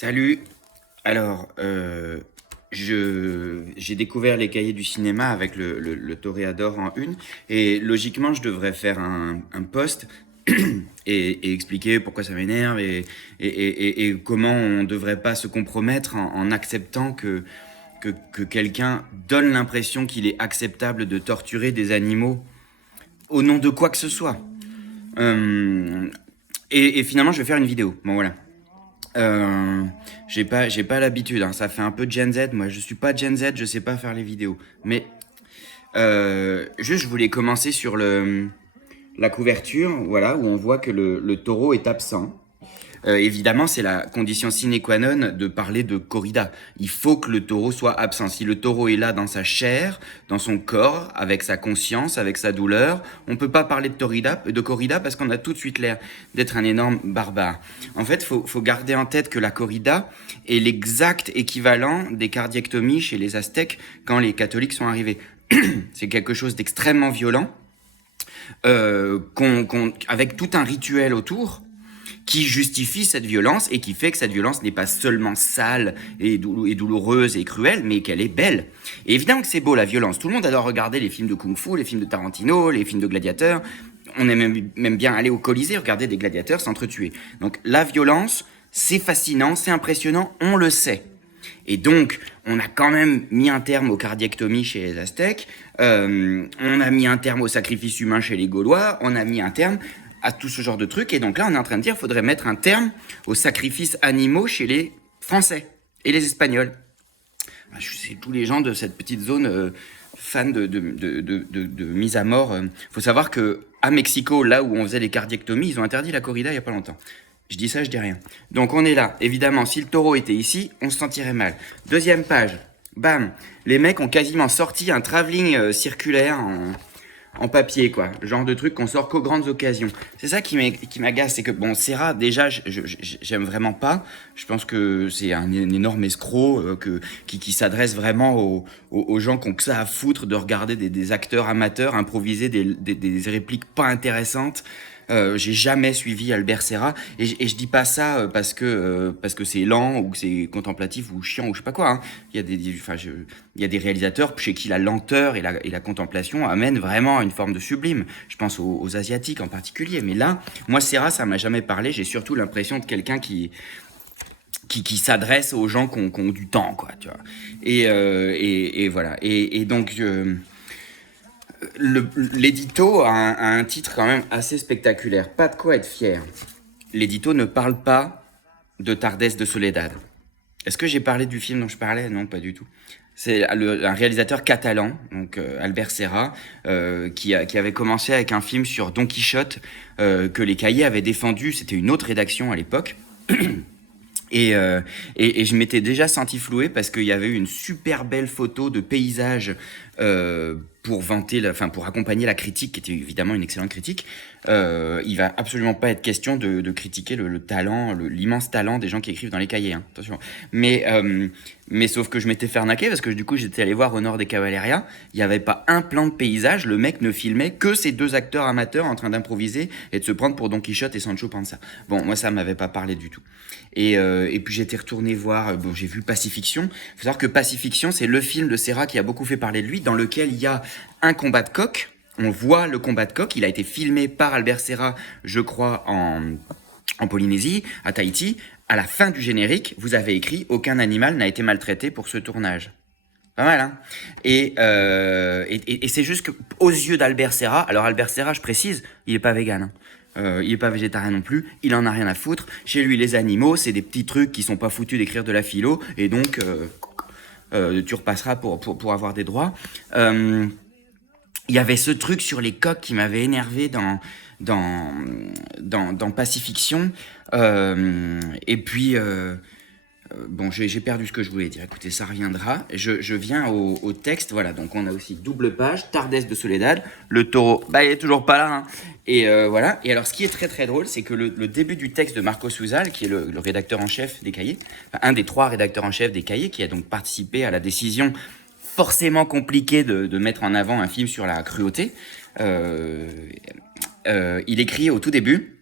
Salut. Alors, j'ai découvert les cahiers du cinéma avec le Toréador en une, et logiquement, je devrais faire un post et expliquer pourquoi ça m'énerve et comment on devrait pas se compromettre en acceptant que quelqu'un donne l'impression qu'il est acceptable de torturer des animaux au nom de quoi que ce soit. Euh, et finalement, je vais faire une vidéo. Bon, voilà. Euh, j'ai pas l'habitude, hein. Ça fait un peu Gen Z. Moi, je suis pas Gen Z, je sais pas faire les vidéos. Mais juste, je voulais commencer sur la couverture, voilà, où on voit que le taureau est absent. Évidemment, c'est la condition sine qua non de parler de corrida. Il faut que le taureau soit absent. Si le taureau est là dans sa chair, dans son corps, avec sa conscience, avec sa douleur, on peut pas parler de corrida parce qu'on a tout de suite l'air d'être un énorme barbare. En fait, faut garder en tête que la corrida est l'exact équivalent des cardiectomies chez les Aztèques quand les catholiques sont arrivés. C'est quelque chose d'extrêmement violent, avec tout un rituel autour qui justifie cette violence et qui fait que cette violence n'est pas seulement sale et douloureuse et cruelle, mais qu'elle est belle. Et évidemment que c'est beau la violence. Tout le monde adore regarder les films de kung-fu, les films de Tarantino, les films de gladiateurs. On aime même bien aller au Colisée regarder des gladiateurs s'entretuer. Donc la violence, c'est fascinant, c'est impressionnant, on le sait. Et donc, on a quand même mis un terme aux cardiectomies chez les Aztèques, on a mis un terme au sacrifice humain chez les Gaulois, on a mis un terme à tout ce genre de trucs. Et donc là, on est en train de dire qu'il faudrait mettre un terme aux sacrifices animaux chez les Français et les Espagnols. C'est tous les gens de cette petite zone fans de mise à mort. Faut savoir que à Mexico, là où on faisait les cardiectomies, ils ont interdit la corrida il y a pas longtemps. Je dis ça, je dis rien. Donc on est là. Évidemment, si le taureau était ici, on se sentirait mal. Deuxième page. Bam. Les mecs ont quasiment sorti un travelling circulaire en papier, quoi. Le genre de truc qu'on sort qu'aux grandes occasions. C'est ça qui m'agace, c'est que, bon, Serra, déjà, j'aime vraiment pas. Je pense que c'est un énorme escroc qui s'adresse vraiment aux gens qui ont que ça à foutre de regarder des acteurs amateurs improviser des répliques pas intéressantes. J'ai jamais suivi Albert Serra et je dis pas ça parce que c'est lent ou que c'est contemplatif ou chiant ou je sais pas quoi, hein. Il y a des réalisateurs chez qui la lenteur et la contemplation amènent vraiment à une forme de sublime. Je pense aux asiatiques en particulier. Mais là, moi Serra, ça m'a jamais parlé. J'ai surtout l'impression de quelqu'un qui s'adresse aux gens qui ont du temps, quoi, tu vois. Et voilà. Et donc l'édito a un titre quand même assez spectaculaire. Pas de quoi être fier. L'édito ne parle pas de Tardes de Soledad. Est-ce que j'ai parlé du film dont je parlais? Non, pas du tout. C'est un réalisateur catalan, donc Albert Serra, qui avait commencé avec un film sur Don Quichotte que les Cahiers avaient défendu. C'était une autre rédaction à l'époque. Et je m'étais déjà senti floué parce qu'il y avait eu une super belle photo de paysage pour pour accompagner la critique, qui était évidemment une excellente critique. Il va absolument pas être question de critiquer le talent, l'immense talent des gens qui écrivent dans les cahiers, hein, attention. Mais sauf que je m'étais fait arnaquer parce que du coup j'étais allé voir au nord des Cavalleria, il y avait pas un plan de paysage, le mec ne filmait que ces deux acteurs amateurs en train d'improviser et de se prendre pour Don Quichotte et Sancho Panza. Bon, moi ça m'avait pas parlé du tout. Et puis j'étais retourné voir, bon j'ai vu Pacifiction. Faut savoir que Pacifiction c'est le film de Serra qui a beaucoup fait parler de lui, dans lequel il y a un combat de coq. On voit le combat de coq, il a été filmé par Albert Serra, je crois, en Polynésie, à Tahiti. À la fin du générique, vous avez écrit « Aucun animal n'a été maltraité pour ce tournage ». Pas mal, hein. Et c'est juste que, aux yeux d'Albert Serra, alors Albert Serra, je précise, il est pas vegan, hein. Il est pas végétarien non plus, il en a rien à foutre. Chez lui, les animaux, c'est des petits trucs qui sont pas foutus d'écrire de la philo, et donc tu repasseras pour avoir des droits. Il y avait ce truc sur les coqs qui m'avait énervé dans Pacifiction. Et puis, bon, j'ai perdu ce que je voulais dire. Écoutez, ça reviendra. Je viens au texte. Voilà, donc on a aussi double page, Tardes de Soledad. Le taureau, bah, il est toujours pas là, hein. Et voilà. Et alors, ce qui est très très drôle, c'est que le début du texte de Marco Sousal, qui est le rédacteur en chef des Cahiers, enfin, un des 3 rédacteurs en chef des Cahiers, qui a donc participé à la décision forcément compliquée de mettre en avant un film sur la cruauté, il écrit au tout début: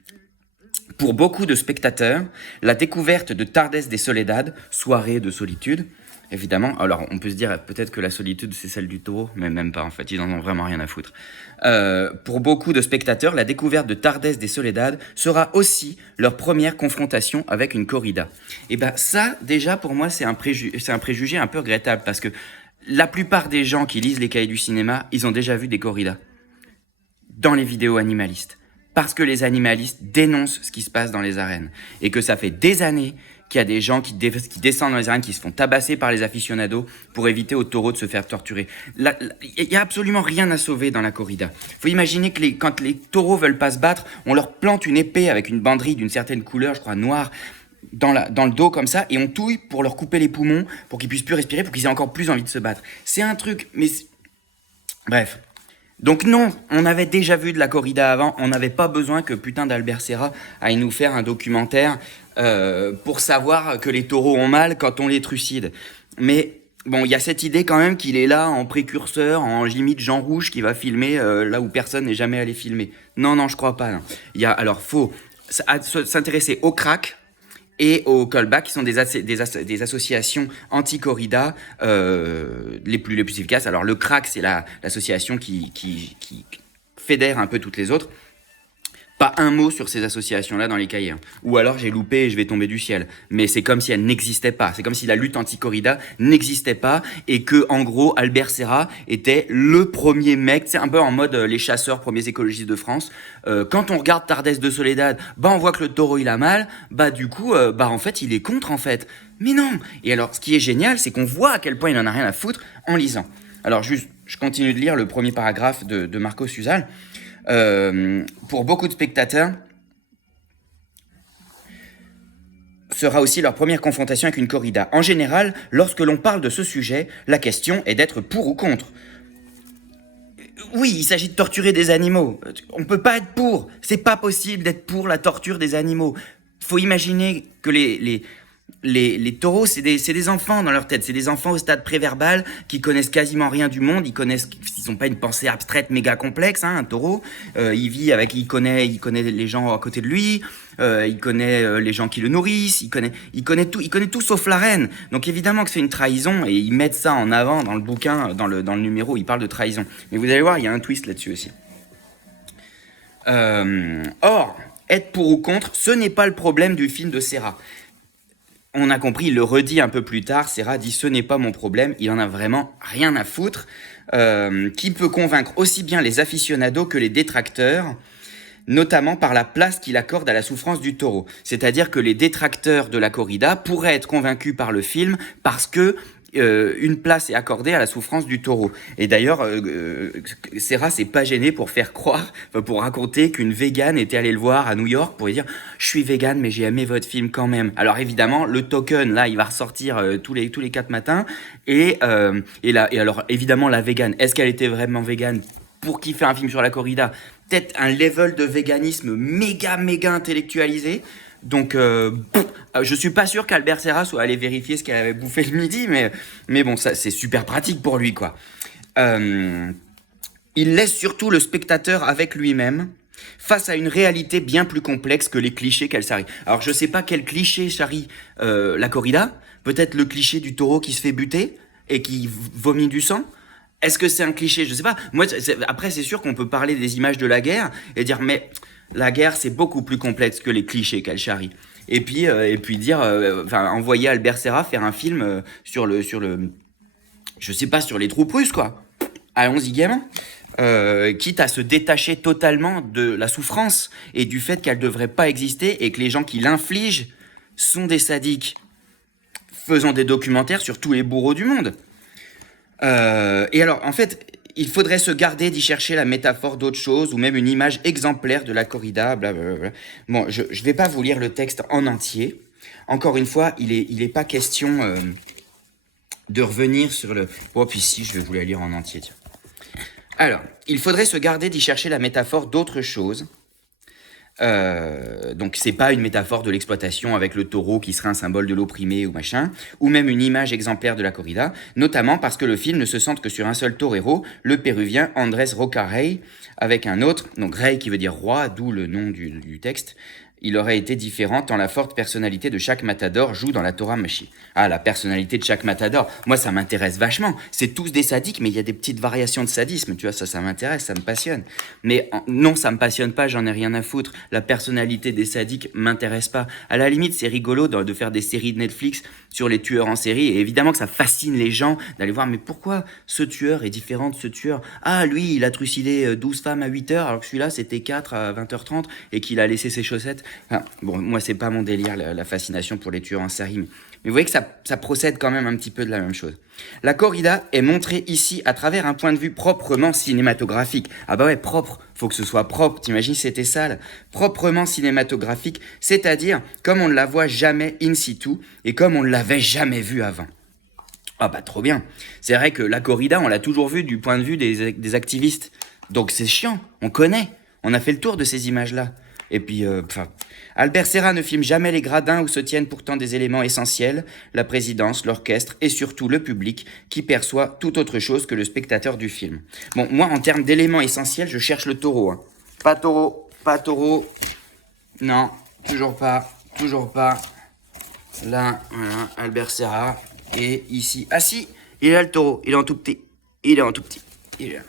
Pour beaucoup de spectateurs, la découverte de Tardes de Soledad, soirée de solitude, évidemment, alors on peut se dire peut-être que la solitude c'est celle du taureau, mais même pas en fait, ils en ont vraiment rien à foutre. Pour beaucoup de spectateurs, la découverte de Tardes de Soledad sera aussi leur première confrontation avec une corrida. Et ben ça, déjà pour moi c'est un préjugé un peu regrettable, parce que la plupart des gens qui lisent les cahiers du cinéma, ils ont déjà vu des corridas dans les vidéos animalistes. Parce que les animalistes dénoncent ce qui se passe dans les arènes. Et que ça fait des années qu'il y a des gens qui descendent dans les arènes, qui se font tabasser par les aficionados pour éviter aux taureaux de se faire torturer. Il n'y a absolument rien à sauver dans la corrida. Il faut imaginer que quand les taureaux veulent pas se battre, on leur plante une épée avec une banderille d'une certaine couleur, je crois noire, dans le dos comme ça, et on touille pour leur couper les poumons, pour qu'ils puissent plus respirer, pour qu'ils aient encore plus envie de se battre. C'est un truc, mais... Bref. Donc non, on avait déjà vu de la corrida avant, on n'avait pas besoin que putain d'Albert Serra aille nous faire un documentaire pour savoir que les taureaux ont mal quand on les trucide. Mais bon, il y a cette idée quand même qu'il est là en précurseur, en limite Jean Rouge qui va filmer là où personne n'est jamais allé filmer. Non, je crois pas. Non. Alors, faut s'intéresser au crack et au callback, qui sont des associations anti-corrida les plus efficaces. Alors le CRAC, c'est l'association qui fédère un peu toutes les autres. Pas un mot sur ces associations-là dans les cahiers. Ou alors j'ai loupé et je vais tomber du ciel. Mais c'est comme si elles n'existaient pas. C'est comme si la lutte anti-corrida n'existait pas et que, en gros, Albert Serra était le premier mec. C'est un peu en mode les chasseurs, premiers écologistes de France. Quand on regarde Tardes de Soledad, on voit que le taureau il a mal. Du coup, en fait, il est contre en fait. Mais non. Et alors, ce qui est génial, c'est qu'on voit à quel point il en a rien à foutre en lisant. Alors juste, je continue de lire le premier paragraphe de Marco Suzal. Pour beaucoup de spectateurs, sera aussi leur première confrontation avec une corrida. En général, lorsque l'on parle de ce sujet, la question est d'être pour ou contre. Oui, il s'agit de torturer des animaux. On peut pas être pour. C'est pas possible d'être pour la torture des animaux. Faut imaginer que les taureaux, c'est des enfants dans leur tête. C'est des enfants au stade préverbal qui connaissent quasiment rien du monde. Ils n'ont pas une pensée abstraite méga complexe. Un taureau, il connaît les gens à côté de lui. Il connaît les gens qui le nourrissent. Il connaît tout sauf la reine. Donc évidemment que c'est une trahison, et ils mettent ça en avant dans le bouquin, dans le numéro. Ils parlent de trahison. Mais vous allez voir, il y a un twist là-dessus aussi. Or, être pour ou contre, ce n'est pas le problème du film de Serra. On a compris, il le redit un peu plus tard, Serra dit « ce n'est pas mon problème », il en a vraiment rien à foutre, qui peut convaincre aussi bien les aficionados que les détracteurs, notamment par la place qu'il accorde à la souffrance du taureau. C'est-à-dire que les détracteurs de la corrida pourraient être convaincus par le film parce que une place est accordée à la souffrance du taureau. Et d'ailleurs, Serra s'est pas gêné pour pour raconter qu'une végane était allée le voir à New York pour lui dire « Je suis végane, mais j'ai aimé votre film quand même ». Alors évidemment, le token, là, il va ressortir tous les 4 matins. Et alors, évidemment, la végane, est-ce qu'elle était vraiment végane pour qui fait un film sur la corrida? Peut-être un level de véganisme méga intellectualisé. Donc, je suis pas sûr qu'Albert Serra soit allé vérifier ce qu'elle avait bouffé le midi, mais bon, ça c'est super pratique pour lui, quoi. Il laisse surtout le spectateur avec lui-même, face à une réalité bien plus complexe que les clichés qu'elle charrie. Alors, je sais pas quel cliché charrie la corrida. Peut-être le cliché du taureau qui se fait buter et qui vomit du sang. Est-ce que c'est un cliché? Je sais pas. Moi, après, c'est sûr qu'on peut parler des images de la guerre et dire, mais la guerre, c'est beaucoup plus complexe que les clichés qu'elle charrie. Et puis dire, envoyer Albert Serra faire un film sur je sais pas, sur les troupes russes, quoi. Allons-y gaiement. Quitte à se détacher totalement de la souffrance et du fait qu'elle devrait pas exister et que les gens qui l'infligent sont des sadiques. Faisons des documentaires sur tous les bourreaux du monde. Et alors, en fait, il faudrait se garder d'y chercher la métaphore d'autre chose ou même une image exemplaire de la corrida, blablabla. Bon, je vais pas vous lire le texte en entier. Encore une fois, il est pas question de revenir sur le... Oh, puis si, je vais vous la lire en entier, tiens. Alors, il faudrait se garder d'y chercher la métaphore d'autre chose. Donc c'est pas une métaphore de l'exploitation avec le taureau qui serait un symbole de l'opprimé ou machin, ou même une image exemplaire de la corrida, notamment parce que le film ne se centre que sur un seul torero, le péruvien Andrés Roca Rey, avec un autre, donc Rey qui veut dire roi, d'où le nom du texte. il aurait été différent tant la forte personnalité de chaque matador joue dans la Torah Machie. Ah, la personnalité de chaque matador, moi ça m'intéresse vachement. C'est tous des sadiques, mais il y a des petites variations de sadisme, tu vois, ça m'intéresse, ça me passionne. Mais non, ça me passionne pas, j'en ai rien à foutre. La personnalité des sadiques m'intéresse pas. À la limite, c'est rigolo de faire des séries de Netflix sur les tueurs en série, et évidemment que ça fascine les gens d'aller voir, mais pourquoi ce tueur est différent de ce tueur? Ah, lui, il a trucidé 12 femmes à 8 heures, alors que celui-là, c'était 4 à 20h30, et qu'il a laissé ses chaussettes. Enfin, bon, moi, c'est pas mon délire, la fascination pour les tueurs en série, mais vous voyez que ça procède quand même un petit peu de la même chose. La corrida est montrée ici à travers un point de vue proprement cinématographique. Ah bah ouais, propre, faut que ce soit propre, t'imagines si c'était sale. Proprement cinématographique, c'est-à-dire comme on ne la voit jamais in situ et comme on ne l'avait jamais vue avant. Ah bah trop bien. C'est vrai que la corrida, on l'a toujours vue du point de vue des activistes. Donc c'est chiant, on connaît, on a fait le tour de ces images-là. Et puis, Albert Serra ne filme jamais les gradins où se tiennent pourtant des éléments essentiels, la présidence, l'orchestre et surtout le public qui perçoit tout autre chose que le spectateur du film. Bon, moi, en termes d'éléments essentiels, je cherche le taureau. Hein. Pas taureau. Non, toujours pas. Là, voilà, Albert Serra. Et ici, ah si, il est là le taureau, il est en tout petit. Il est là.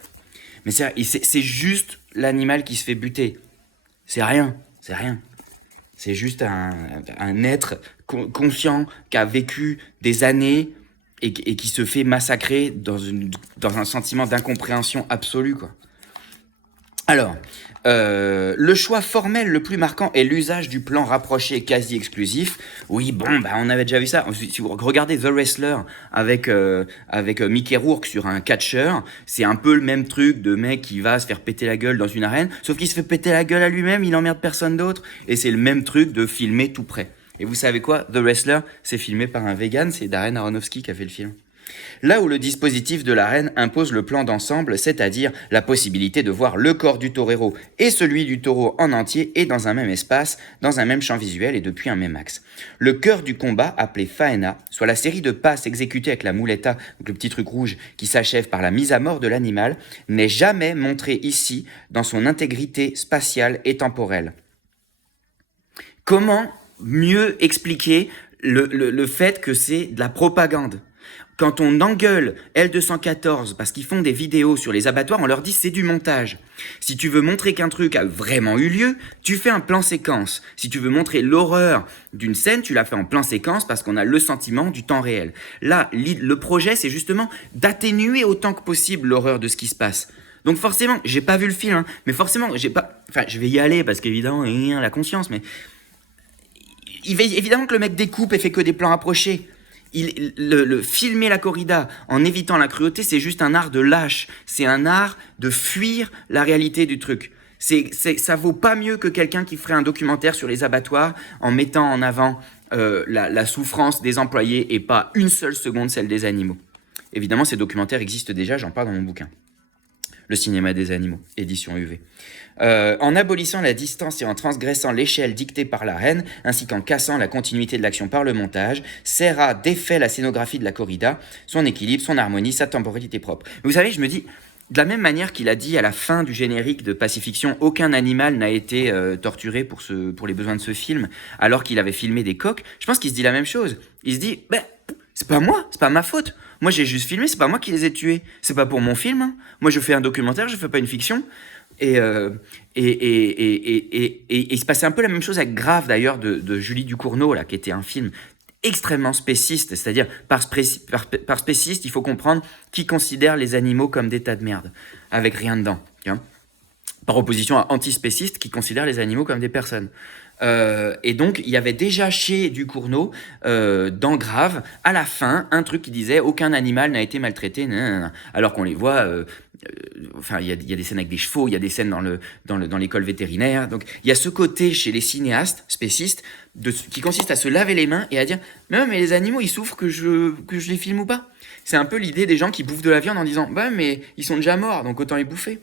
Mais c'est juste l'animal qui se fait buter. C'est rien. C'est juste un être conscient qui a vécu des années et qui se fait massacrer dans un sentiment d'incompréhension absolue, quoi. Alors, le choix formel le plus marquant est l'usage du plan rapproché quasi exclusif. Oui, bon, bah on avait déjà vu ça. Si vous regardez The Wrestler avec Mickey Rourke sur un catcheur, c'est un peu le même truc de mec qui va se faire péter la gueule dans une arène, sauf qu'il se fait péter la gueule à lui-même, il emmerde personne d'autre, et c'est le même truc de filmer tout près. Et vous savez quoi? The Wrestler, c'est filmé par un vegan, c'est Darren Aronofsky qui a fait le film. Là où le dispositif de l'arène impose le plan d'ensemble, c'est-à-dire la possibilité de voir le corps du torero et celui du taureau en entier et dans un même espace, dans un même champ visuel et depuis un même axe. Le cœur du combat, appelé faena, soit la série de passes exécutées avec la muleta, donc le petit truc rouge qui s'achève par la mise à mort de l'animal, n'est jamais montré ici dans son intégrité spatiale et temporelle. Comment mieux expliquer le fait que c'est de la propagande? Quand on engueule L214 parce qu'ils font des vidéos sur les abattoirs, on leur dit c'est du montage. Si tu veux montrer qu'un truc a vraiment eu lieu, tu fais un plan séquence. Si tu veux montrer l'horreur d'une scène, tu la fais en plan séquence parce qu'on a le sentiment du temps réel. Là, le projet, c'est justement d'atténuer autant que possible l'horreur de ce qui se passe. Donc forcément, j'ai pas vu le film, hein, mais forcément, je vais y aller parce qu'évidemment, la conscience, mais évidemment que le mec découpe et fait que des plans approchés. Filmer la corrida en évitant la cruauté, c'est juste un art de lâche. C'est un art de fuir la réalité du truc. Ça vaut pas mieux que quelqu'un qui ferait un documentaire sur les abattoirs en mettant en avant la souffrance des employés et pas une seule seconde celle des animaux. Évidemment, ces documentaires existent déjà, j'en parle dans mon bouquin. Le cinéma des animaux, édition UV. En abolissant la distance et en transgressant l'échelle dictée par la reine, ainsi qu'en cassant la continuité de l'action par le montage, Serra défait la scénographie de la corrida, son équilibre, son harmonie, sa temporalité propre. Vous savez, je me dis, de la même manière qu'il a dit à la fin du générique de Pacifiction, aucun animal n'a été torturé pour les besoins de ce film, alors qu'il avait filmé des coqs, je pense qu'il se dit la même chose. Il se dit, c'est pas moi, c'est pas ma faute. Moi, j'ai juste filmé, c'est pas moi qui les ai tués. C'est pas pour mon film. Hein. Moi, je fais un documentaire, je fais pas une fiction. Et il se passait un peu la même chose avec Grave, d'ailleurs, de Julie Ducournau, là, qui était un film extrêmement spéciste. C'est-à-dire, par spéciste, il faut comprendre qui considère les animaux comme des tas de merde, avec rien dedans. Hein. Par opposition à antispéciste, qui considère les animaux comme des personnes. Et donc, il y avait déjà chez Ducournau, dans Grave, à la fin, un truc qui disait « Aucun animal n'a été maltraité », alors qu'on les voit... il y a des scènes avec des chevaux, il y a des scènes dans l'école vétérinaire. Donc, il y a ce côté chez les cinéastes spécistes qui consiste à se laver les mains et à dire « Mais les animaux, ils souffrent que je les filme ou pas ?» C'est un peu l'idée des gens qui bouffent de la viande en disant « mais ils sont déjà morts, donc autant les bouffer ».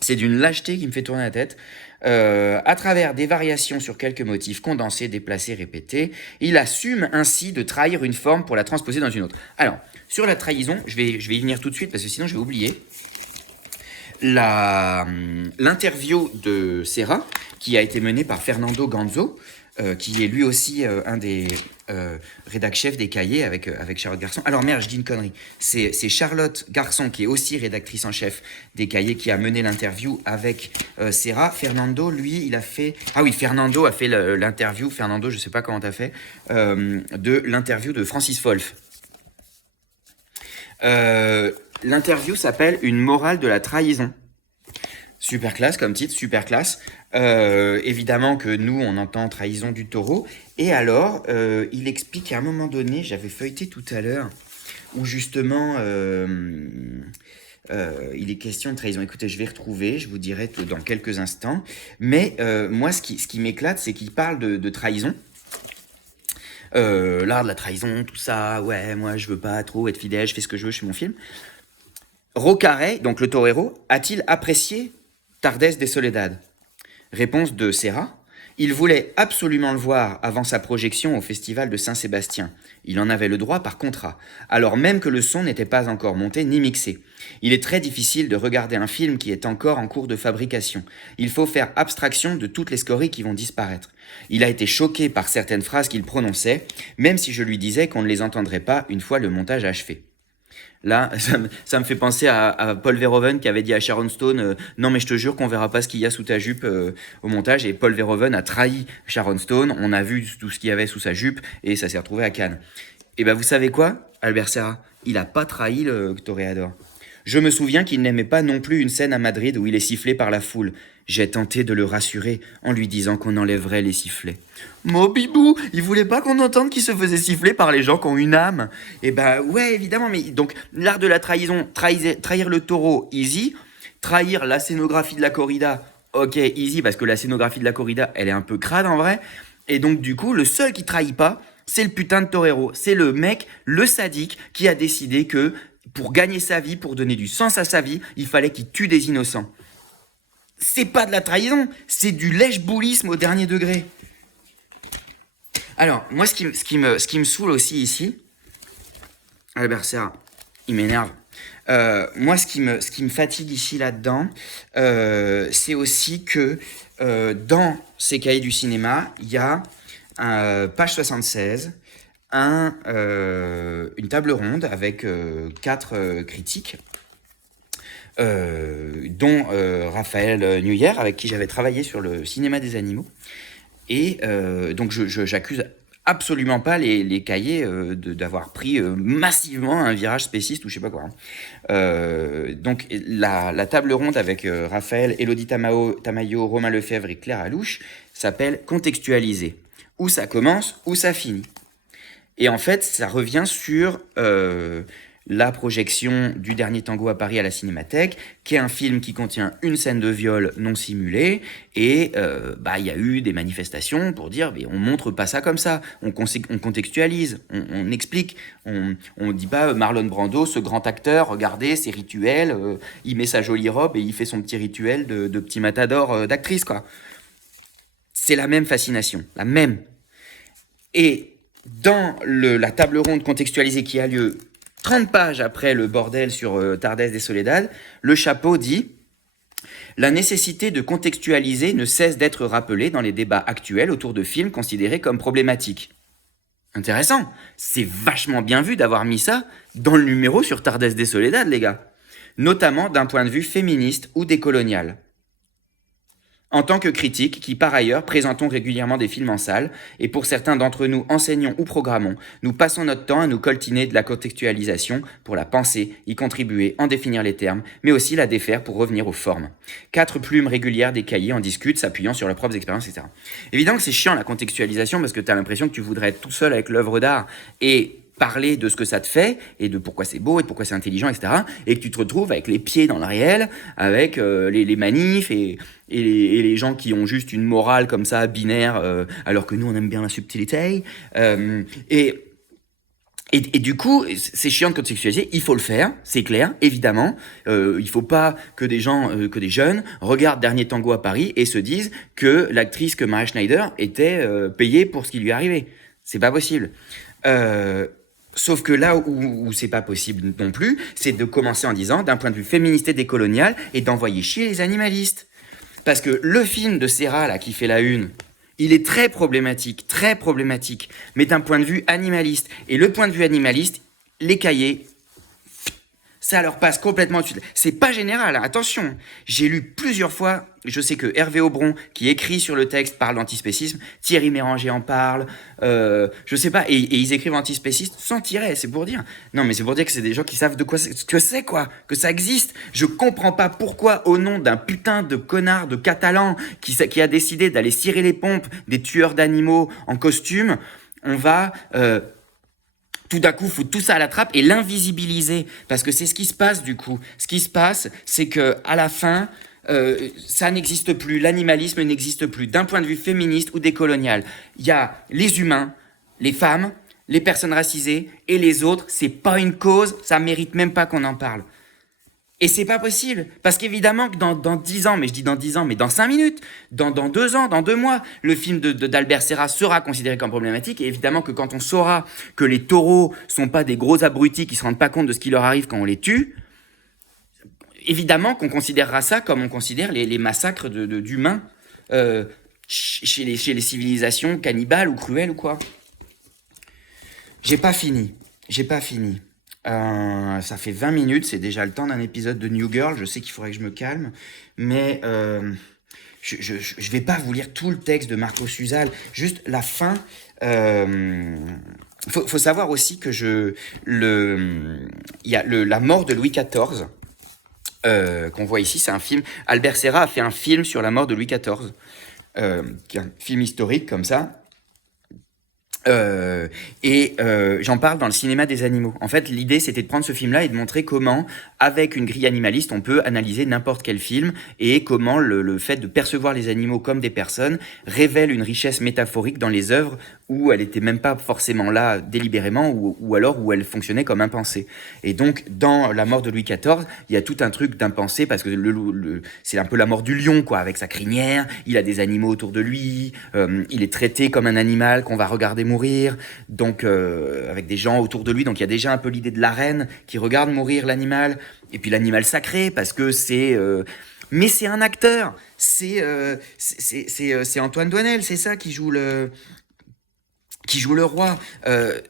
C'est d'une lâcheté qui me fait tourner la tête. À travers des variations sur quelques motifs condensés, déplacés, répétés, il assume ainsi de trahir une forme pour la transposer dans une autre. Alors, sur la trahison, je vais y venir tout de suite parce que sinon je vais oublier. L'interview de Serra, qui a été menée par Fernando Ganzo, qui est lui aussi un des rédac-chefs des cahiers avec Charlotte Garçon. Alors merde, je dis une connerie. C'est Charlotte Garçon, qui est aussi rédactrice en chef des cahiers, qui a mené l'interview avec Serra. Fernando, lui, il a fait... Ah oui, Fernando a fait l'interview. Fernando, je sais pas comment t'as fait, de l'interview de Francis Wolff. L'interview s'appelle « Une morale de la trahison ». Super classe comme titre, super classe. Évidemment que nous, on entend trahison du taureau. Et alors, il explique à un moment donné, j'avais feuilleté tout à l'heure, où justement, il est question de trahison. Écoutez, je vais retrouver, je vous dirai dans quelques instants. Mais moi, ce qui m'éclate, c'est qu'il parle de trahison. L'art de la trahison, tout ça, ouais, moi, je veux pas trop être fidèle, je fais ce que je veux, je fais mon film. Rocarrey, donc le torero, a-t-il apprécié Tardes de Soledad? Réponse de Serra. Il voulait absolument le voir avant sa projection au festival de Saint-Sébastien. Il en avait le droit par contrat, alors même que le son n'était pas encore monté ni mixé. Il est très difficile de regarder un film qui est encore en cours de fabrication. Il faut faire abstraction de toutes les scories qui vont disparaître. Il a été choqué par certaines phrases qu'il prononçait, même si je lui disais qu'on ne les entendrait pas une fois le montage achevé. Là, ça me fait penser à Paul Verhoeven qui avait dit à Sharon Stone non mais je te jure qu'on verra pas ce qu'il y a sous ta jupe au montage, et Paul Verhoeven a trahi Sharon Stone, on a vu tout ce qu'il y avait sous sa jupe et ça s'est retrouvé à Cannes. Et ben vous savez quoi, Albert Serra, il a pas trahi le toréador. Je me souviens qu'il n'aimait pas non plus une scène à Madrid où il est sifflé par la foule. J'ai tenté de le rassurer en lui disant qu'on enlèverait les sifflets. Mobibou, il voulait pas qu'on entende qu'il se faisait siffler par les gens qui ont une âme. Et ben ouais, évidemment, mais donc l'art de la trahison, trahir le taureau, easy. Trahir la scénographie de la corrida, ok, easy, parce que la scénographie de la corrida, elle est un peu crade en vrai. Et donc du coup, le seul qui trahit pas, c'est le putain de torero. C'est le mec, le sadique, qui a décidé que pour gagner sa vie, pour donner du sens à sa vie, il fallait qu'il tue des innocents. C'est pas de la trahison, c'est du lèche-boulisme au dernier degré. Alors, moi, ce qui me saoule aussi ici, Albert Serra, il m'énerve. Moi, ce qui me fatigue ici là-dedans, c'est aussi que dans ces cahiers du cinéma, il y a page 76, une table ronde avec 4 critiques, dont Raphaël Nuyer, avec qui j'avais travaillé sur le cinéma des animaux. Et donc j'accuse absolument pas les cahiers d'avoir pris massivement un virage spéciste ou je sais pas quoi. Donc la table ronde avec Raphaël, Élodie Tamayo, Romain Lefebvre et Claire Alouche s'appelle « Contextualiser ». Où ça commence, où ça finit. Et en fait, ça revient sur la projection du Dernier Tango à Paris à la Cinémathèque, qui est un film qui contient une scène de viol non simulée, et il y a eu des manifestations pour dire mais on montre pas ça comme ça, on contextualise, on explique, on dit pas Marlon Brando, ce grand acteur, regardez ses rituels, il met sa jolie robe et il fait son petit rituel de petit matador d'actrice, quoi. C'est la même fascination, la même. Et dans la table ronde contextualisée qui a lieu 30 pages après le bordel sur Tardes de Soledad, le chapeau dit « La nécessité de contextualiser ne cesse d'être rappelée dans les débats actuels autour de films considérés comme problématiques. » Intéressant, c'est vachement bien vu d'avoir mis ça dans le numéro sur Tardes de Soledad, les gars. Notamment d'un point de vue féministe ou décolonial. En tant que critique, qui par ailleurs présentons régulièrement des films en salle, et pour certains d'entre nous enseignons ou programmons, nous passons notre temps à nous coltiner de la contextualisation pour la penser, y contribuer, en définir les termes, mais aussi la défaire pour revenir aux formes. 4 plumes régulières des cahiers en discutent, s'appuyant sur leurs propres expériences, etc. Évidemment que c'est chiant la contextualisation, parce que tu as l'impression que tu voudrais être tout seul avec l'œuvre d'art, et parler de ce que ça te fait, et de pourquoi c'est beau, et de pourquoi c'est intelligent, etc. Et que tu te retrouves avec les pieds dans le réel, avec les manifs, et les gens qui ont juste une morale comme ça, binaire, alors que nous, on aime bien la subtilité. Et du coup, c'est chiant de contextualiser, il faut le faire, c'est clair, évidemment. Il faut pas que des gens, que des jeunes regardent Dernier Tango à Paris et se disent que l'actrice que Maria Schneider était payée pour ce qui lui arrivait. C'est pas possible. Sauf que là où c'est pas possible non plus, c'est de commencer en disant, d'un point de vue féministe et décolonial, et d'envoyer chier les animalistes. Parce que le film de Serra, là, qui fait la une, il est très problématique, mais d'un point de vue animaliste. Et le point de vue animaliste, les cahiers, ça leur passe complètement dessus. C'est pas général, hein, attention. J'ai lu plusieurs fois, je sais que Hervé Aubron, qui écrit sur le texte, parle d'antispécisme, Thierry Méranger en parle, je sais pas, et ils écrivent antispéciste sans tirer, c'est pour dire. Non, mais c'est pour dire que c'est des gens qui savent de quoi ce que c'est, quoi, que ça existe. Je comprends pas pourquoi, au nom d'un putain de connard de catalan qui a décidé d'aller cirer les pompes des tueurs d'animaux en costume, on va... tout d'un coup foutre tout ça à la trappe et l'invisibiliser. Parce que c'est ce qui se passe du coup. Ce qui se passe, c'est que à la fin, ça n'existe plus. L'animalisme n'existe plus. D'un point de vue féministe ou décolonial, il y a les humains, les femmes, les personnes racisées et les autres. C'est pas une cause, ça mérite même pas qu'on en parle. Et c'est pas possible, parce qu'évidemment que dans 10 ans, mais je dis dans 10 ans, mais dans 5 minutes, dans 2 ans, dans 2 mois, le film d'Albert Serra sera considéré comme problématique, et évidemment que quand on saura que les taureaux sont pas des gros abrutis qui se rendent pas compte de ce qui leur arrive quand on les tue, évidemment qu'on considérera ça comme on considère les massacres d'humains chez les civilisations cannibales ou cruelles ou quoi. J'ai pas fini. Ça fait 20 minutes, c'est déjà le temps d'un épisode de New Girl. Je sais qu'il faudrait que je me calme, mais je vais pas vous lire tout le texte de Marco Suzal, juste la fin. Faut savoir aussi que il y a la mort de Louis XIV qu'on voit ici. C'est un film. Albert Serra a fait un film sur la mort de Louis XIV, qui est un film historique comme ça. J'en parle dans le cinéma des animaux. En fait, l'idée, c'était de prendre ce film-là et de montrer comment, avec une grille animaliste, on peut analyser n'importe quel film et comment le fait de percevoir les animaux comme des personnes révèle une richesse métaphorique dans les œuvres où elle était même pas forcément là délibérément ou alors où elle fonctionnait comme impensée. Et donc, dans La mort de Louis XIV, il y a tout un truc d'impensé parce que c'est un peu la mort du lion, quoi, avec sa crinière, il a des animaux autour de lui, il est traité comme un animal qu'on va regarder mourir, donc avec des gens autour de lui, donc il y a déjà un peu l'idée de la reine qui regarde mourir l'animal, et puis l'animal sacré, parce que c'est... mais c'est un acteur, c'est Antoine Doinel, c'est ça qui joue le roi,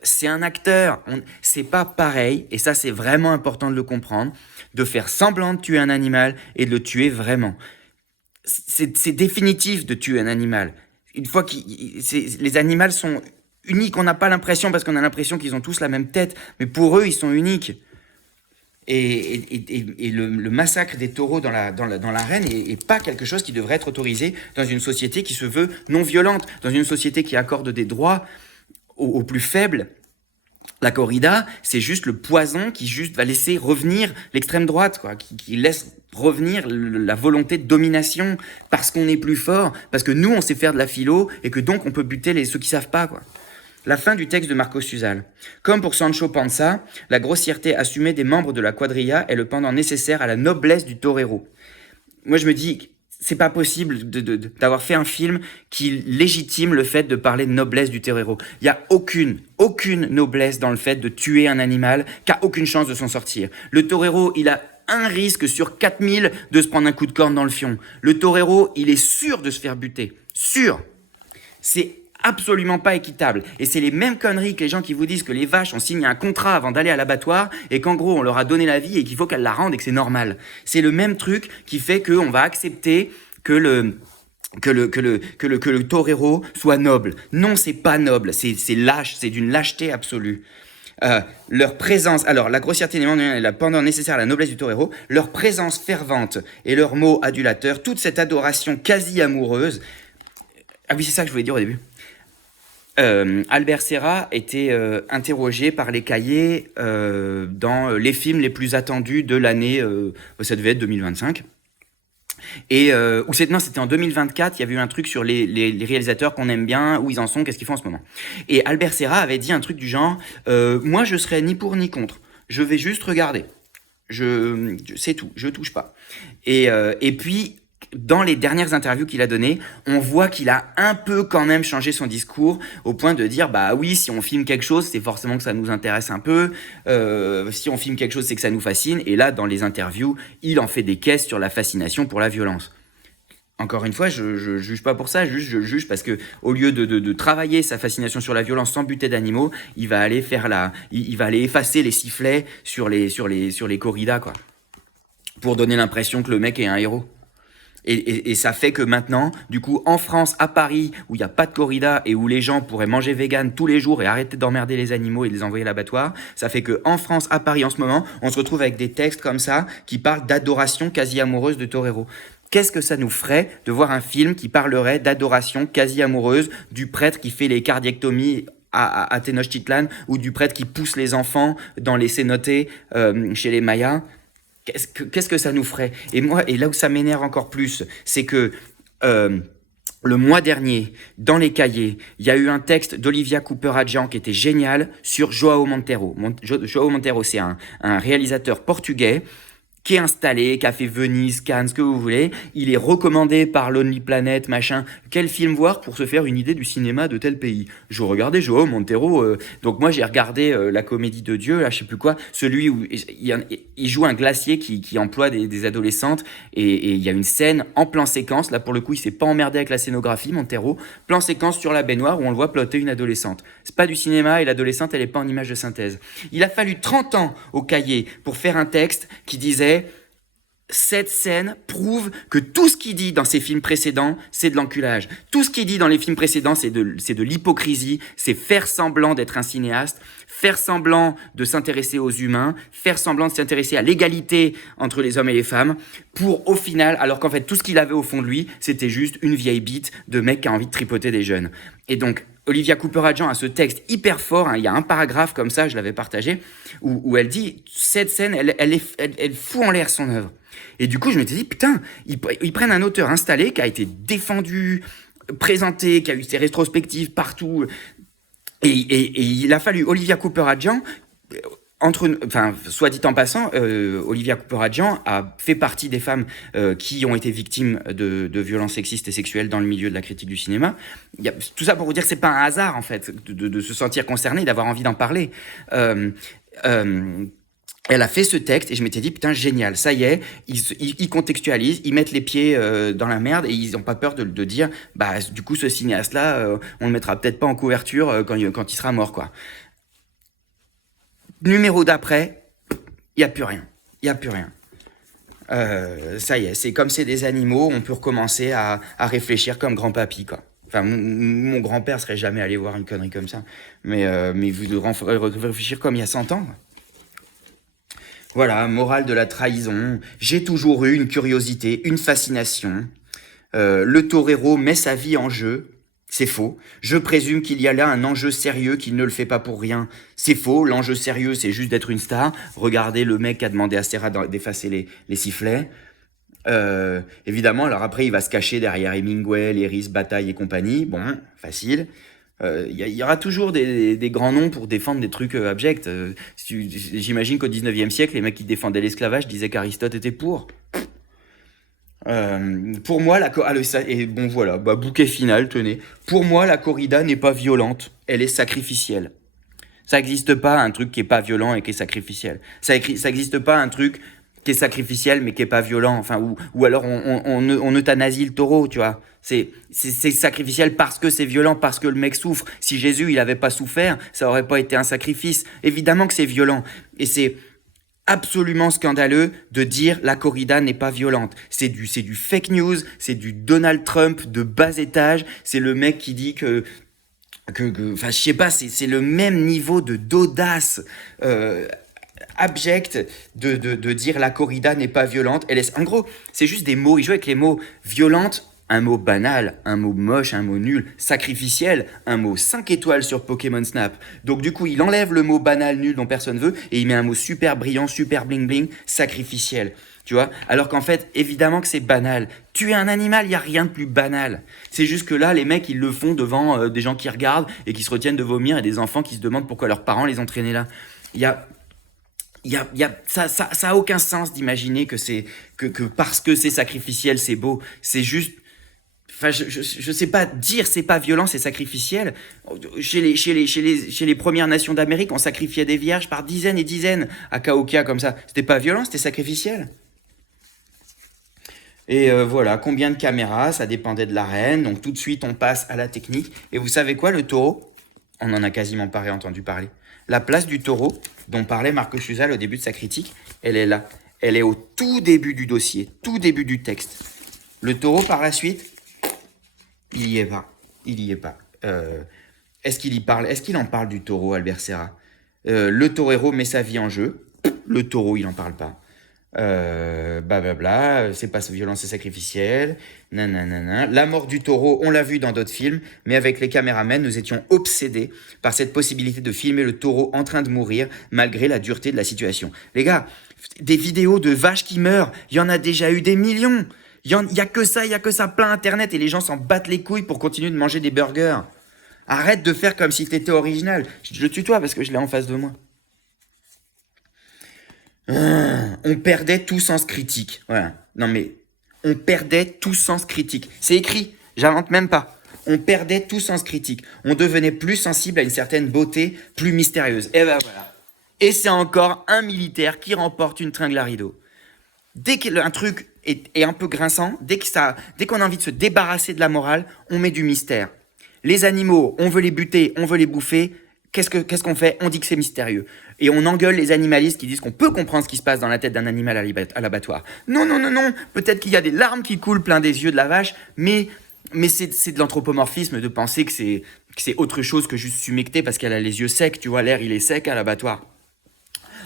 c'est un acteur, c'est pas pareil, et ça c'est vraiment important de le comprendre, de faire semblant de tuer un animal et de le tuer vraiment. C'est définitif de tuer un animal. Une fois que les animaux sont uniques, on n'a pas l'impression, parce qu'on a l'impression qu'ils ont tous la même tête, mais pour eux, ils sont uniques. Et le massacre des taureaux dans l'arène est pas quelque chose qui devrait être autorisé dans une société qui se veut non violente, dans une société qui accorde des droits aux plus faibles. La corrida, c'est juste le poison qui juste va laisser revenir l'extrême droite, quoi, qui laisse revenir la volonté de domination parce qu'on est plus fort, parce que nous on sait faire de la philo et que donc on peut buter ceux qui savent pas, quoi. La fin du texte de Marco Suzal. Comme pour Sancho Panza, la grossièreté assumée des membres de la quadrilla est le pendant nécessaire à la noblesse du torero. Moi je me dis, c'est pas possible d'avoir fait un film qui légitime le fait de parler de noblesse du torero. Il y a aucune noblesse dans le fait de tuer un animal qui a aucune chance de s'en sortir. Le torero, il a un risque sur 4000 de se prendre un coup de corne dans le fion. Le torero, il est sûr de se faire buter. Sûr. C'est absolument pas équitable. Et c'est les mêmes conneries que les gens qui vous disent que les vaches ont signé un contrat avant d'aller à l'abattoir et qu'en gros on leur a donné la vie et qu'il faut qu'elles la rendent et que c'est normal. C'est le même truc qui fait qu'on va accepter que le torero soit noble. Non, c'est pas noble, c'est lâche, c'est d'une lâcheté absolue. Leur présence, alors la grossièreté est la pendant nécessaire à la noblesse du torero, leur présence fervente et leurs mots adulateurs, toute cette adoration quasi amoureuse. Ah oui, c'est ça que je voulais dire au début. Albert Serra était interrogé par les cahiers dans les films les plus attendus de l'année, ça devait être 2025. C'était en 2024, il y avait eu un truc sur les réalisateurs qu'on aime bien, où ils en sont, qu'est-ce qu'ils font en ce moment. Et Albert Serra avait dit un truc du genre, moi je serais ni pour ni contre, je vais juste regarder, c'est tout, je touche pas. Et puis dans les dernières interviews qu'il a données, on voit qu'il a un peu quand même changé son discours au point de dire bah oui, si on filme quelque chose, c'est forcément que ça nous intéresse un peu. Si on filme quelque chose, c'est que ça nous fascine. Et là, dans les interviews, il en fait des caisses sur la fascination pour la violence. Encore une fois, je juge pas pour ça, je juge parce que au lieu de travailler sa fascination sur la violence sans buter d'animaux, il va aller il va aller effacer les sifflets sur les corridas, quoi, pour donner l'impression que le mec est un héros. Et ça fait que maintenant, du coup, en France, à Paris, où il n'y a pas de corrida et où les gens pourraient manger vegan tous les jours et arrêter d'emmerder les animaux et de les envoyer à l'abattoir, ça fait que en France, à Paris, en ce moment, on se retrouve avec des textes comme ça qui parlent d'adoration quasi amoureuse de Torero. Qu'est-ce que ça nous ferait de voir un film qui parlerait d'adoration quasi amoureuse du prêtre qui fait les cardiectomies à Tenochtitlan ou du prêtre qui pousse les enfants dans les cénotés chez les Mayas? Qu'est-ce que ça nous ferait? Et là où ça m'énerve encore plus, c'est que le mois dernier, dans les cahiers, il y a eu un texte d'Olivia Cooper-Adjian qui était génial sur João Monteiro. João Monteiro, c'est un réalisateur portugais qui est installé, qui a fait Venise, Cannes, ce que vous voulez. Il est recommandé par Lonely Planet, machin. Quel film voir pour se faire une idée du cinéma de tel pays? Je regardais João Monteiro. Donc moi, j'ai regardé La Comédie de Dieu, là, je sais plus quoi. Celui où il joue un glacier qui emploie des adolescentes. Et il y a une scène en plan séquence. Là, pour le coup, il s'est pas emmerdé avec la scénographie, Monteiro. Plan séquence sur la baignoire où on le voit plotter une adolescente. C'est pas du cinéma et l'adolescente, elle est pas en image de synthèse. Il a fallu 30 ans au cahier pour faire un texte qui disait cette scène prouve que tout ce qu'il dit dans ses films précédents, c'est de l'enculage. Tout ce qu'il dit dans les films précédents, c'est de l'hypocrisie, c'est faire semblant d'être un cinéaste, faire semblant de s'intéresser aux humains, faire semblant de s'intéresser à l'égalité entre les hommes et les femmes, pour au final, alors qu'en fait tout ce qu'il avait au fond de lui, c'était juste une vieille bite de mec qui a envie de tripoter des jeunes. Et donc, Olivia Cooper-Adjian a ce texte hyper fort, hein, il y a un paragraphe comme ça, je l'avais partagé, où elle dit, cette scène, elle fout en l'air son œuvre. Et du coup, je m'étais dit, putain, ils prennent un auteur installé qui a été défendu, présenté, qui a eu ses rétrospectives partout. Et il a fallu Olivia Cooper-Adjian, soit dit en passant, Olivia Cooper-Adjian a fait partie des femmes qui ont été victimes de violences sexistes et sexuelles dans le milieu de la critique du cinéma. Tout ça pour vous dire que c'est pas un hasard, en fait, de se sentir concerné, d'avoir envie d'en parler. Elle a fait ce texte et je m'étais dit, putain, génial, ça y est, ils contextualisent, ils mettent les pieds dans la merde et ils n'ont pas peur de dire, bah, du coup, ce cinéaste-là, on le mettra peut-être pas en couverture quand il sera mort, quoi. Numéro d'après, il n'y a plus rien. Il n'y a plus rien. Ça y est, c'est comme c'est des animaux, on peut recommencer à réfléchir comme grand-papy, quoi. Enfin, mon grand-père serait jamais allé voir une connerie comme ça. Mais vous devrez réfléchir comme il y a 100 ans. Voilà, morale de la trahison. J'ai toujours eu une curiosité, une fascination. Le torero met sa vie en jeu. C'est faux. Je présume qu'il y a là un enjeu sérieux qu'il ne le fait pas pour rien. C'est faux. L'enjeu sérieux, c'est juste d'être une star. Regardez le mec qui a demandé à Serra d'effacer les sifflets. Évidemment, alors après, il va se cacher derrière Hemingway, Léris, Bataille et compagnie. Bon, facile. Il y aura toujours des grands noms pour défendre des trucs abjects. J'imagine qu'au 19e siècle, les mecs qui défendaient l'esclavage disaient qu'Aristote était pour. Pour moi, et bon voilà, bouquet final, tenez. Pour moi, la corrida n'est pas violente, elle est sacrificielle. Ça n'existe pas un truc qui est pas violent et qui est sacrificiel. Ça n'existe pas un truc qui est sacrificiel mais qui est pas violent. Enfin, ou alors on euthanasie le taureau, tu vois. C'est sacrificiel parce que c'est violent, parce que le mec souffre. Si Jésus, il avait pas souffert, ça aurait pas été un sacrifice. Évidemment que c'est violent. Et c'est absolument scandaleux de dire la corrida n'est pas violente. C'est du fake news, c'est du Donald Trump de bas étage. C'est le mec qui dit enfin, je sais pas, c'est le même niveau d'audace abjecte de dire la corrida n'est pas violente. En gros, c'est juste des mots. Il joue avec les mots violente, un mot banal, un mot moche, un mot nul, sacrificiel, un mot 5 étoiles sur Pokémon Snap. Donc du coup, il enlève le mot banal, nul, dont personne veut, et il met un mot super brillant, super bling bling, sacrificiel. Tu vois? Alors qu'en fait, évidemment que c'est banal. Tuer un animal, il n'y a rien de plus banal. C'est juste que là, les mecs, ils le font devant des gens qui regardent et qui se retiennent de vomir et des enfants qui se demandent pourquoi leurs parents les ont traînés là. Il y a Ça a aucun sens d'imaginer que parce que c'est sacrificiel, c'est beau. C'est juste. Enfin, je sais pas dire c'est pas violent, c'est sacrificiel. Chez les Premières Nations d'Amérique, on sacrifiait des vierges par dizaines et dizaines à Cahokia comme ça. C'était pas violent, c'était sacrificiel. Et voilà, combien de caméras, ça dépendait de l'arène. Donc tout de suite, on passe à la technique. Et vous savez quoi, le taureau, on en a quasiment pas entendu parler. La place du taureau, dont parlait Marco Chusal au début de sa critique, elle est là. Elle est au tout début du dossier, tout début du texte. Le taureau, par la suite, il y est pas. Il y est pas. Est-ce qu'il y parle? Est-ce qu'il en parle du taureau, Albert Serra? Le torero met sa vie en jeu. Le taureau, il en parle pas. C'est pas violence, c'est sacrificiel. Nanana. La mort du taureau, on l'a vu dans d'autres films, mais avec les caméramens, nous étions obsédés par cette possibilité de filmer le taureau en train de mourir, malgré la dureté de la situation. Les gars, des vidéos de vaches qui meurent, il y en a déjà eu des millions. Il y a que ça plein Internet, et les gens s'en battent les couilles pour continuer de manger des burgers. Arrête de faire comme si t'étais original. Je le tutoie parce que je l'ai en face de moi. On perdait tout sens critique. Voilà. Non mais, on perdait tout sens critique. C'est écrit, j'invente même pas. On perdait tout sens critique. On devenait plus sensible à une certaine beauté, plus mystérieuse. Et ben voilà. Et c'est encore un militaire qui remporte une tringle à rideau. Dès qu'un truc est un peu grinçant, dès qu'on a envie de se débarrasser de la morale, on met du mystère. Les animaux, on veut les buter, on veut les bouffer. Qu'est-ce qu'on fait? On dit que c'est mystérieux. Et on engueule les animalistes qui disent qu'on peut comprendre ce qui se passe dans la tête d'un animal à l'abattoir. Non, non, non, non. Peut-être qu'il y a des larmes qui coulent plein des yeux de la vache, mais c'est de l'anthropomorphisme de penser que c'est autre chose que juste s'humecter parce qu'elle a les yeux secs. Tu vois, l'air, il est sec à l'abattoir.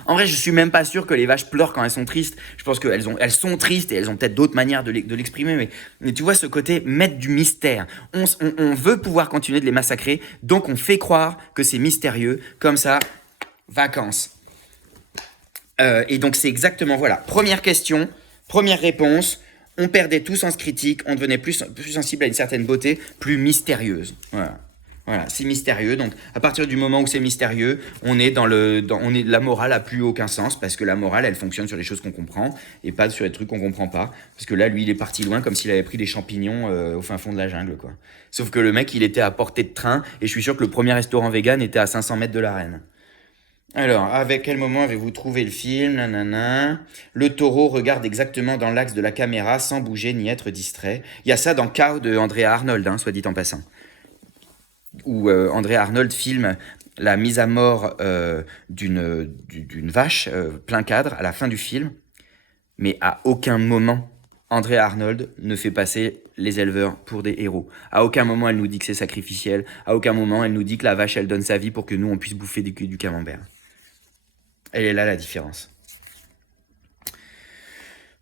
En vrai, je suis même pas sûr que les vaches pleurent quand elles sont tristes. Je pense qu'elles sont tristes et elles ont peut-être d'autres manières de l'exprimer. Mais tu vois, ce côté mettre du mystère. On veut pouvoir continuer de les massacrer, donc on fait croire que c'est mystérieux. Comme ça, vacances. Et donc c'est exactement, voilà. Première question, première réponse. On perdait tout sens critique, on devenait plus sensible à une certaine beauté, plus mystérieuse. Voilà. Voilà, c'est mystérieux. Donc, à partir du moment où c'est mystérieux, on est la morale a plus aucun sens parce que la morale, elle fonctionne sur les choses qu'on comprend et pas sur les trucs qu'on comprend pas. Parce que là, lui, il est parti loin comme s'il avait pris des champignons au fin fond de la jungle, quoi. Sauf que le mec, il était à portée de train et je suis sûr que le premier restaurant vegan était à 500 mètres de l'arène. Alors, avec quel moment avez-vous trouvé le film? Nanana. Le taureau regarde exactement dans l'axe de la caméra sans bouger ni être distrait. Il y a ça dans Cow de Andrea Arnold, hein, soit dit en passant. Où André Arnold filme la mise à mort d'une vache plein cadre à la fin du film, mais à aucun moment André Arnold ne fait passer les éleveurs pour des héros. À aucun moment elle nous dit que c'est sacrificiel, à aucun moment elle nous dit que la vache elle donne sa vie pour que nous on puisse bouffer du camembert. Elle est là la différence.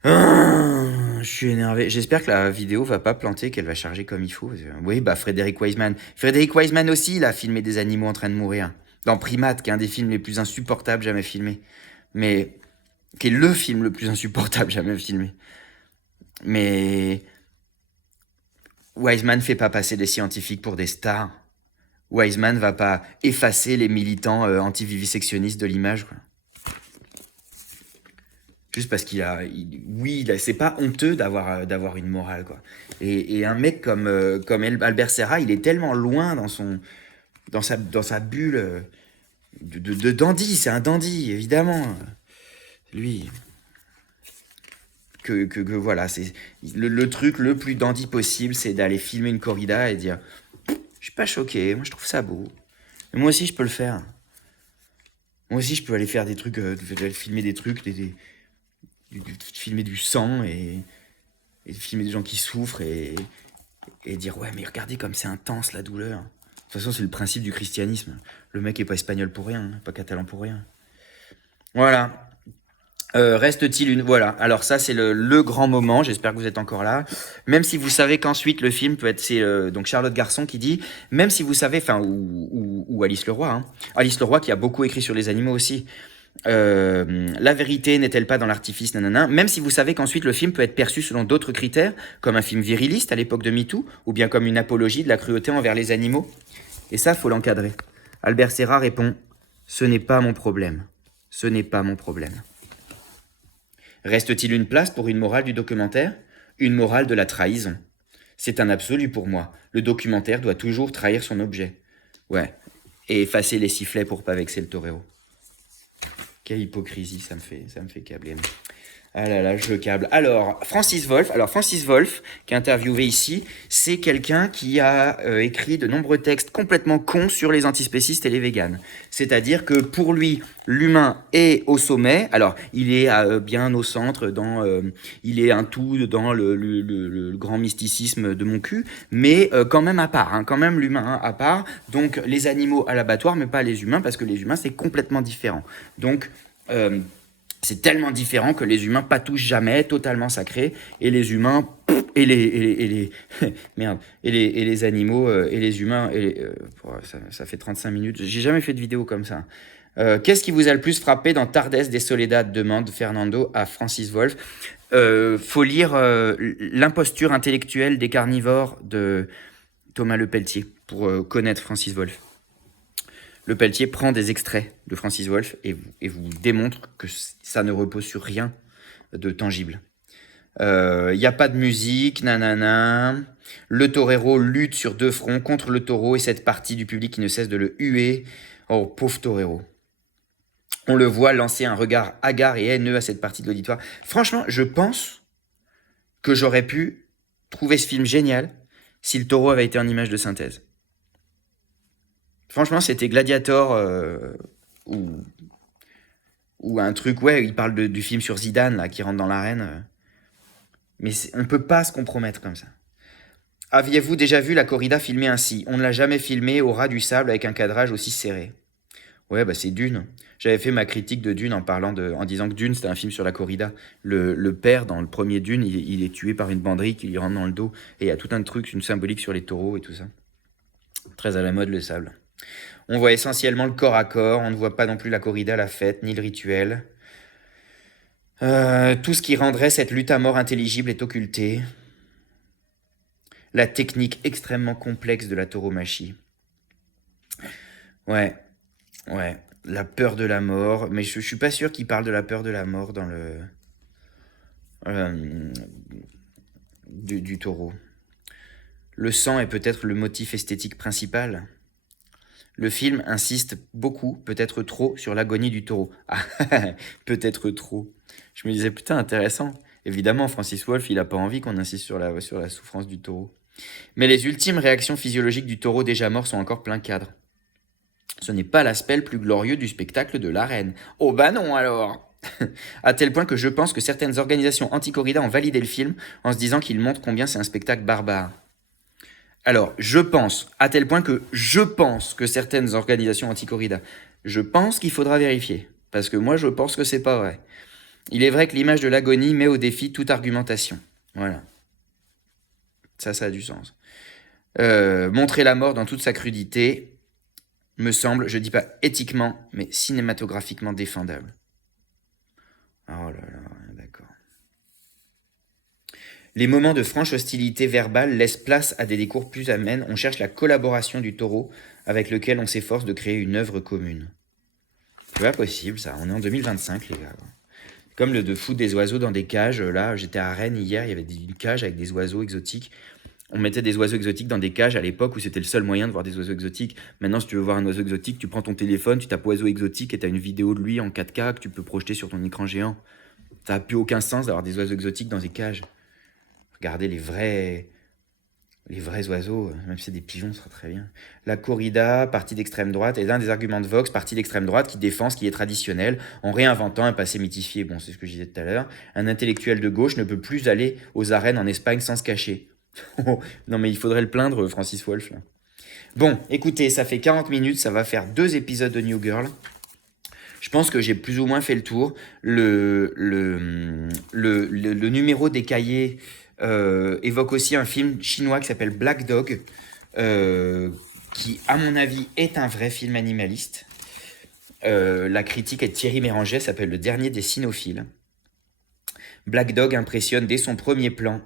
Je suis énervé. J'espère que la vidéo va pas planter, qu'elle va charger comme il faut. Oui, bah Frédéric Wiseman. Frédéric Wiseman aussi, il a filmé des animaux en train de mourir. Dans Primate, qui est un des films les plus insupportables jamais filmés. Mais... qui est le film le plus insupportable jamais filmé. Mais... Wiseman fait pas passer des scientifiques pour des stars. Wiseman va pas effacer les militants anti-vivisectionnistes de l'image, quoi. Juste parce c'est pas honteux d'avoir une morale, quoi. Et un mec comme Albert Serra, il est tellement loin dans sa bulle de dandy. C'est un dandy, évidemment. Lui. Que voilà, c'est le truc le plus dandy possible, c'est d'aller filmer une corrida et dire je suis pas choqué, moi je trouve ça beau. Mais moi aussi je peux le faire. Moi aussi je peux aller faire des trucs, filmer des trucs, filmer du sang et filmer des gens qui souffrent et dire ouais mais regardez comme c'est intense la douleur. De toute façon c'est le principe du christianisme. Le mec est pas espagnol pour rien, pas catalan pour rien. Voilà. Reste-t-il une... Voilà, alors ça c'est le grand moment, j'espère que vous êtes encore là. Même si vous savez qu'ensuite le film peut être... C'est donc Charlotte Garçon qui dit, même si vous savez, enfin, ou Alice Leroy, hein. Alice Leroy qui a beaucoup écrit sur les animaux aussi. La vérité n'est-elle pas dans l'artifice, nanana. Même si vous savez qu'ensuite le film peut être perçu selon d'autres critères, comme un film viriliste à l'époque de MeToo, ou bien comme une apologie de la cruauté envers les animaux. Et ça, faut l'encadrer. Albert Serra répond, ce n'est pas mon problème. Ce n'est pas mon problème. Reste-t-il une place pour une morale du documentaire? Une morale de la trahison. C'est un absolu pour moi. Le documentaire doit toujours trahir son objet. Ouais. Et effacer les sifflets pour pas vexer le torero. Quelle hypocrisie, ça me fait câbler. Ah là là, je le câble. Alors, Francis Wolff, qui est interviewé ici, c'est quelqu'un qui a écrit de nombreux textes complètement cons sur les antispécistes et les véganes. C'est-à-dire que pour lui, l'humain est au sommet. Alors, il est bien au centre, il est un tout dans le grand mysticisme de mon cul, mais quand même à part, quand même l'humain à part. Donc, les animaux à l'abattoir, mais pas les humains, parce que les humains, c'est complètement différent. Donc, c'est tellement différent que les humains patouchent jamais, totalement sacrés, et les humains merde, et les animaux et les humains ça fait 35 minutes. J'ai jamais fait de vidéo comme ça. Qu'est-ce qui vous a le plus frappé dans Tardes de Soledad, demande Fernando à Francis Wolff. Faut lire L'imposture intellectuelle des carnivores de Thomas Lepelletier pour connaître Francis Wolff. Lepelletier prend des extraits de Francis Wolff et vous démontre que ça ne repose sur rien de tangible. Il n'y a pas de musique, nanana. Le torero lutte sur deux fronts contre le taureau et cette partie du public qui ne cesse de le huer. Oh, pauvre torero. On le voit lancer un regard hagard et haineux à cette partie de l'auditoire. Franchement, je pense que j'aurais pu trouver ce film génial si le taureau avait été en image de synthèse. Franchement, c'était Gladiator ou un truc, ouais, il parle du film sur Zidane, là, qui rentre dans l'arène. Mais on ne peut pas se compromettre comme ça. Aviez-vous déjà vu la corrida filmée ainsi? On ne l'a jamais filmée au ras du sable avec un cadrage aussi serré. Ouais, bah c'est Dune. J'avais fait ma critique de Dune en disant que Dune, c'était un film sur la corrida. Le père, dans le premier Dune, il est tué par une banderille qui lui rentre dans le dos. Et il y a tout un truc, une symbolique sur les taureaux et tout ça. Très à la mode, le sable. On voit essentiellement le corps à corps, on ne voit pas non plus la corrida, la fête, ni le rituel. Tout ce qui rendrait cette lutte à mort intelligible est occulté. La technique extrêmement complexe de la tauromachie. Ouais. La peur de la mort, mais je suis pas sûr qu'il parle de la peur de la mort dans le... du taureau. Le sang est peut-être le motif esthétique principal. Le film insiste beaucoup, peut-être trop, sur l'agonie du taureau. Ah, peut-être trop. Je me disais, putain, intéressant. Évidemment, Francis Wolff, il a pas envie qu'on insiste sur la souffrance du taureau. Mais les ultimes réactions physiologiques du taureau déjà mort sont encore plein cadre. Ce n'est pas l'aspect le plus glorieux du spectacle de l'arène. Oh bah non alors. À tel point que je pense que certaines organisations anti-corrida ont validé le film en se disant qu'il montre combien c'est un spectacle barbare. Alors, à tel point que je pense que certaines organisations anti-corrida, je pense qu'il faudra vérifier, parce que moi je pense que c'est pas vrai. Il est vrai que l'image de l'agonie met au défi toute argumentation. Voilà. Ça a du sens. Montrer la mort dans toute sa crudité me semble, je dis pas éthiquement, mais cinématographiquement défendable. Oh là là, d'accord. Les moments de franche hostilité verbale laissent place à des discours plus amènes. On cherche la collaboration du taureau avec lequel on s'efforce de créer une œuvre commune. C'est pas possible ça, on est en 2025 les gars. Comme de foutre des oiseaux dans des cages. Là, j'étais à Rennes hier, il y avait une cage avec des oiseaux exotiques. On mettait des oiseaux exotiques dans des cages à l'époque où c'était le seul moyen de voir des oiseaux exotiques. Maintenant, si tu veux voir un oiseau exotique, tu prends ton téléphone, tu tapes oiseau exotique et tu as une vidéo de lui en 4K que tu peux projeter sur ton écran géant. Ça n'a plus aucun sens d'avoir des oiseaux exotiques dans des cages. Regardez les vrais oiseaux, même si c'est des pigeons, ce sera très bien. La corrida, parti d'extrême droite, est un des arguments de Vox, parti d'extrême droite qui défend ce qui est traditionnel en réinventant un passé mythifié. Bon, c'est ce que je disais tout à l'heure. Un intellectuel de gauche ne peut plus aller aux arènes en Espagne sans se cacher. Non mais il faudrait le plaindre, Francis Wolff. Là. Bon, écoutez, ça fait 40 minutes, ça va faire 2 épisodes de New Girl. Je pense que j'ai plus ou moins fait le tour. Le numéro des cahiers évoque aussi un film chinois qui s'appelle Black Dog, qui, à mon avis, est un vrai film animaliste. La critique est de Thierry Méranger, s'appelle Le Dernier des Cynophiles. Black Dog impressionne dès son premier plan.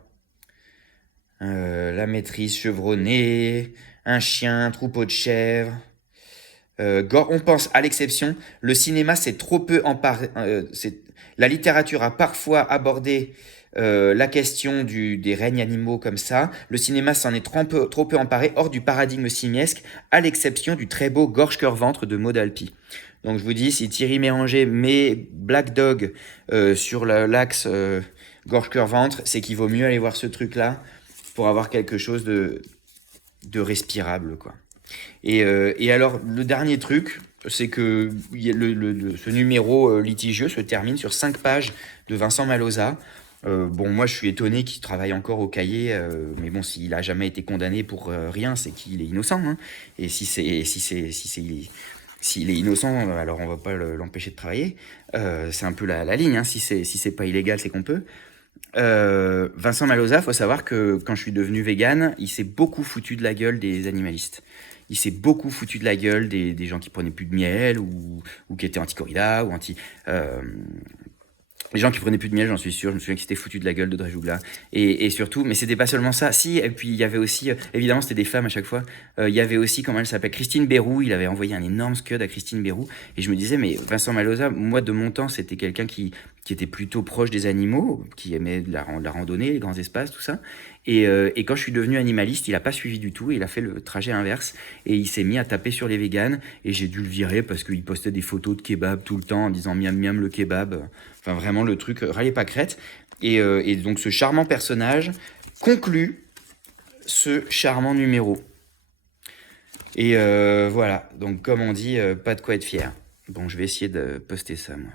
La maîtrise chevronnée, un chien, un troupeau de chèvres. On pense à l'exception, le cinéma s'est trop peu emparé. La littérature a parfois abordé la question des règnes animaux comme ça. Le cinéma s'en est trop peu emparé hors du paradigme simiesque, à l'exception du très beau Gorge-Cœur-Ventre de Maud Alpi. Donc je vous dis, si Thierry Méranger met Black Dog sur l'axe Gorge-Cœur-Ventre, c'est qu'il vaut mieux aller voir ce truc-là pour avoir quelque chose de respirable, quoi. Et alors, le dernier truc, c'est que ce numéro litigieux se termine sur 5 pages de Vincent Maloza. Bon, moi, je suis étonné qu'il travaille encore au cahier, mais bon, s'il a jamais été condamné pour rien, c'est qu'il est innocent, hein. Et s'il est innocent, alors on va pas l'empêcher de travailler. C'est un peu la ligne, hein. Si c'est pas illégal, c'est qu'on peut. Vincent Maloza, faut savoir que quand je suis devenu vegan, il s'est beaucoup foutu de la gueule des animalistes. Il s'est beaucoup foutu de la gueule des gens qui prenaient plus de miel ou qui étaient anti-corrida ou anti. Les gens qui prenaient plus de miel, j'en suis sûr, je me souviens qu'ils s'étaient foutus de la gueule de Drejugla. Et surtout, mais c'était pas seulement ça. Si, et puis il y avait aussi, évidemment, c'était des femmes à chaque fois. Il y avait aussi, comment elle s'appelle, Christine Bérou. Il avait envoyé un énorme scud à Christine Bérou. Et je me disais, mais Vincent Maloza, moi, de mon temps, c'était quelqu'un qui était plutôt proche des animaux, qui aimait la randonnée, les grands espaces, tout ça. Et quand je suis devenu animaliste, il a pas suivi du tout. Il a fait le trajet inverse. Et il s'est mis à taper sur les véganes. Et j'ai dû le virer parce qu'il postait des photos de kebab tout le temps en disant miam miam le kebab. Enfin, vraiment, le truc râlait pas crête. Et donc, ce charmant personnage conclut ce charmant numéro. Et voilà. Donc, comme on dit, pas de quoi être fier. Bon, je vais essayer de poster ça, moi.